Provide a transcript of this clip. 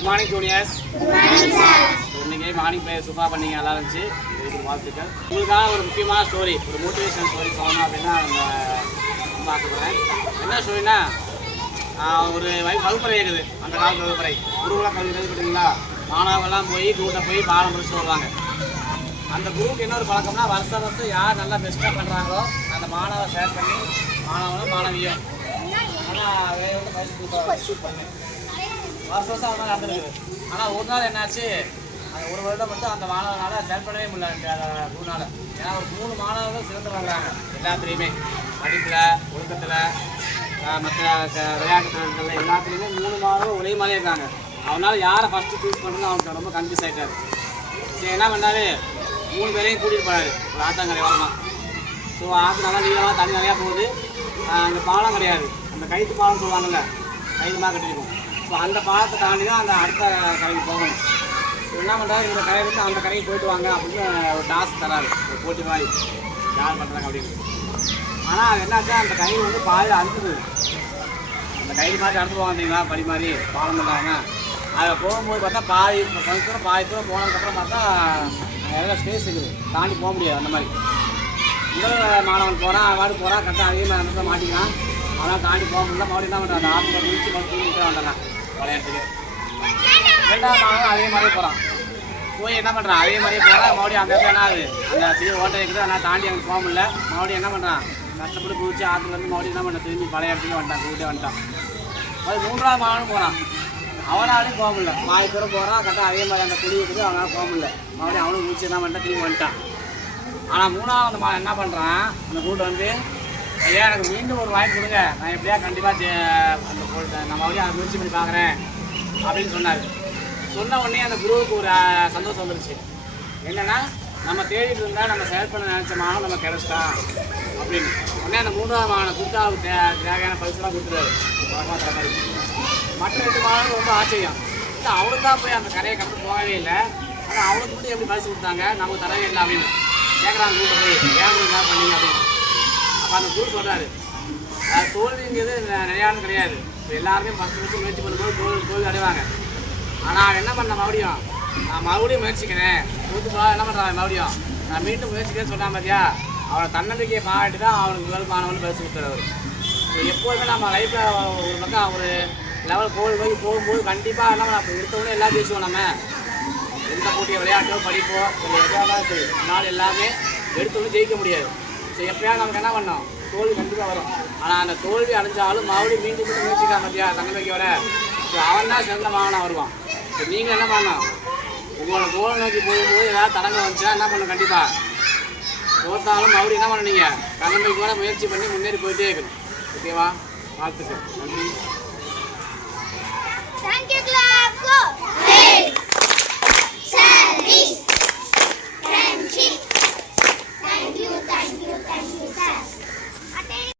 Good morning juniors. இன்னைக்கு morning prayer சூப்பராக பண்ணீங்க, நல்லா இருந்துச்சு. இதுக்கு வாழ்த்துக்கள். உங்களுக்காக ஒரு முக்கியமான ஸ்டோரி, ஒரு மோட்டிவேஷன் ஸ்டோரி சொல்லணும் அப்படின்னா ரொம்ப ஆசைப்படுறேன். என்ன ஸ்டோரினா, ஒரு வகுப்பறை இருக்குது, அந்த காலத்து வகுப்பறை. குருவெல்லாம் கல்வி கேள்விப்பட்டீங்களா? மாணவர்கள்லாம் போய் குருட்ட போய் பாடம் முடிச்சுட்டு வருவாங்க. அந்த குரூப் என்ன ஒரு பழக்கம்னா, வருஷம் யார் நல்லா பெஸ்ட்டாக பண்ணுறாங்களோ அந்த மாணவரை ஷேர் பண்ணி மாணவனும் மாணவியும் ஆனால் பரிசு ஷூட் பண்ணு வருஷம் அது மாதிரி நடந்துருக்குது. ஆனால் ஒரு நாள் என்னாச்சு, அந்த ஒரு வருடம் மட்டும் அந்த மாணவனால் ஷேர் பண்ணவே முடியல அந்த குருனால். ஏன்னா ஒரு 3 மாணவர்கள் சிறந்து வர்றாங்க எல்லாத்துலேயுமே, படிப்பில், ஒழுக்கத்தில், மற்ற விளையாட்டு திறன்கள் எல்லாத்துலேயுமே 3 மாணவர்கள் ஒரே மாதிரி இருக்காங்க. அவனால் யாரை ஃபஸ்ட்டு சூஸ் பண்ணுறதுன்னு அவனுக்கு ரொம்ப கன்ஃபியூஸ் ஆகிட்டார். சரி, என்ன பண்ணார், 3 பேரையும் கூட்டிகிட்டு போனார் ஒரு ஆத்தாங்கரை ஓரமாக. ஸோ ஆற்று நல்லா நீளமாக தண்ணி நிறையா போகுது. அங்கே பாலம் கிடையாது, அந்த கைத்து பாலம்னு சொல்லுவாங்கள்ல, கைதுமாக கட்டிருக்கும். ஸோ அந்த பாலத்தை தாண்டி தான் அந்த அடுத்த கரைக்கு போகணும். என்ன பண்ணுறாரு, இந்த கரையிலேருந்து அந்த கரைக்கு போயிட்டு வாங்க அப்படின்னு ஒரு டாஸ்க் தராரு, ஒரு போட்டி மாதிரி யார் பண்ணுறாங்க அப்படின்னு. ஆனால் அது என்னாச்சா, அந்த கயிறு வந்து பாதி அறுத்துது. அந்த கயிறு மாதிரி அறுத்து போவாங்களா, படி மாதிரி பாலம் பண்ணுறாங்க. அதை போகும்போது பார்த்தா கொஞ்சம் தூரம் போனதுக்கப்புறம் பார்த்தா எவ்வளோ ஸ்பேஸ் இருக்குது, தாண்டி போக முடியாது. அந்த மாதிரி முதல் மாணவன் போகிறான், அவார்டு போகிறான், கரெக்டாக அதே மாதிரி அந்த மாட்டிக்கிறான். அதனால் தாண்டி போக முடியல. மறுபடியும் என்ன பண்ணுறான், அந்த ஆற்றுல முடிச்சு தூங்கிட்டு வந்துடலாம் விளையாட்டுக்கு. 2ஆவது மாணவன் அதே மாதிரியே போகிறான், போய் என்ன பண்ணுறான், அதே மாதிரியே போகிறான். மறுபடியும் அந்த இடத்துல என்ன ஆகுது, அந்த சிறு ஓட்டை இருக்குது, அதனால் தாண்டி அங்கே போக முடியல. மறுபடியும் என்ன பண்ணுறான், கஷ்டப்பட்டு குதிச்சு ஆற்றுலேருந்து மறுபடியும் என்ன பண்ண திரும்பி பழைய இடத்துக்கு வந்துட்டான், கூட்டே வந்துட்டான். அது 3ஆவது மாணவன் போகிறான், அவனாலையும் போக முடியல. மாய் பேரும் போகிறான், கரெக்டாக அதே மாதிரி அந்த குடி இருக்குது, அவனால் போக முடியல. மறுபடியும் அவனும் குதிச்சு என்ன பண்ணிட்டான், திரும்பி வந்துட்டான். ஆனால் 3ஆவது என்ன பண்ணுறான், அந்த கூட்டு வந்து, ஐயா எனக்கு மீண்டும் ஒரு வாய்ப்பு கொடுங்க, நான் எப்படியா கண்டிப்பாக நான் மறுபடியும் அதை முயற்சி பண்ணி பார்க்குறேன் அப்படின்னு சொன்னார். சொன்ன உடனே அந்த குருவுக்கு ஒரு சந்தோஷம் வந்துருச்சு. என்னென்னா, நம்ம தேடிட்டு இருந்தால் நம்ம செயல் பண்ண நினச்ச மாணவன் நம்ம கிடச்சிட்டான் அப்படின்னு. உடனே அந்த 3ஆவது மாணவனை கூப்பிட்டு அவருக்கு தேவையான பரிசுலாம் கொடுத்துருவாரு. மற்ற 2 மாணவர்கள் ரொம்ப ஆச்சரியம், இல்லை அவனுக்கு தான் போய் அந்த கரையை கடந்து போகவே இல்லை, ஆனால் அவனுக்கு மட்டும் எப்படி பரிசு கொடுத்தாங்க, நமக்கு தரவே இல்லை அப்படின்னு கேட்குறாங்க. கூட்ட போய் ஏன் என்ன பண்ணீங்க அப்படின்னு. அப்போ அந்த குரு சொல்கிறாரு, தோல்விங்கிறது நிலையானது கிடையாது. இப்போ எல்லாருமே ஃபஸ்ட்டு முயற்சி பண்ணும்போது தோல்வி அடைவாங்க. ஆனால் அவன் என்ன பண்ண, மறுபடியும் நான் மறுபடியும் முயற்சிக்கிறேன், கொடுத்துப்பா என்ன பண்ணுறான், மறுபடியும் நான் மீண்டும் முயற்சிக்கிறேன்னு சொன்னான் பார்த்தியா, அவனை தன்னம்பிக்கையை பாராட்டி தான் அவனுக்கு முதல் மாணவன் பரிசு கொடுத்துறாரு. ஸோ எப்போதுமே நம்ம லைஃப்பில் ஒரு பக்கம் ஒரு லெவல் போகும்போது கண்டிப்பாக என்ன பண்ண, எடுத்தவொடனே எல்லாம் பேசுவோம். நம்ம எந்த போட்டியை விளையாட்டோ படிப்போ இல்லை எதாவது சரி, நாள் எல்லாமே எடுத்தோடனே ஜெயிக்க முடியாது. ஸோ எப்போயாவது நமக்கு என்ன பண்ணோம், தோல்வி கண்டிப்பாக வரும். ஆனால் அந்த தோல்வி அடைஞ்சாலும் மறுபடியும் மீண்டும் முயற்சிக்கலாம் பார்த்தியா தன்னம்பிக்கையோட. ஸோ அவன் தான் சிறந்த மாணவனாக வருவான். ஸோ நீங்கள் என்ன பண்ணணும், உங்களோட கோல் நோக்கி போகும்போது ஏதாவது தடங்கள் வந்துச்சுன்னா என்ன பண்ணணும், கண்டிப்பாக தோற்றாலும் மறுபடியும் என்ன பண்ணீங்க, தன்னம்பிக்கையோட முயற்சி பண்ணி முன்னேறி போயிட்டே இருக்கணும். ஓகேவா? வாழ்த்துக்கள். நன்றி.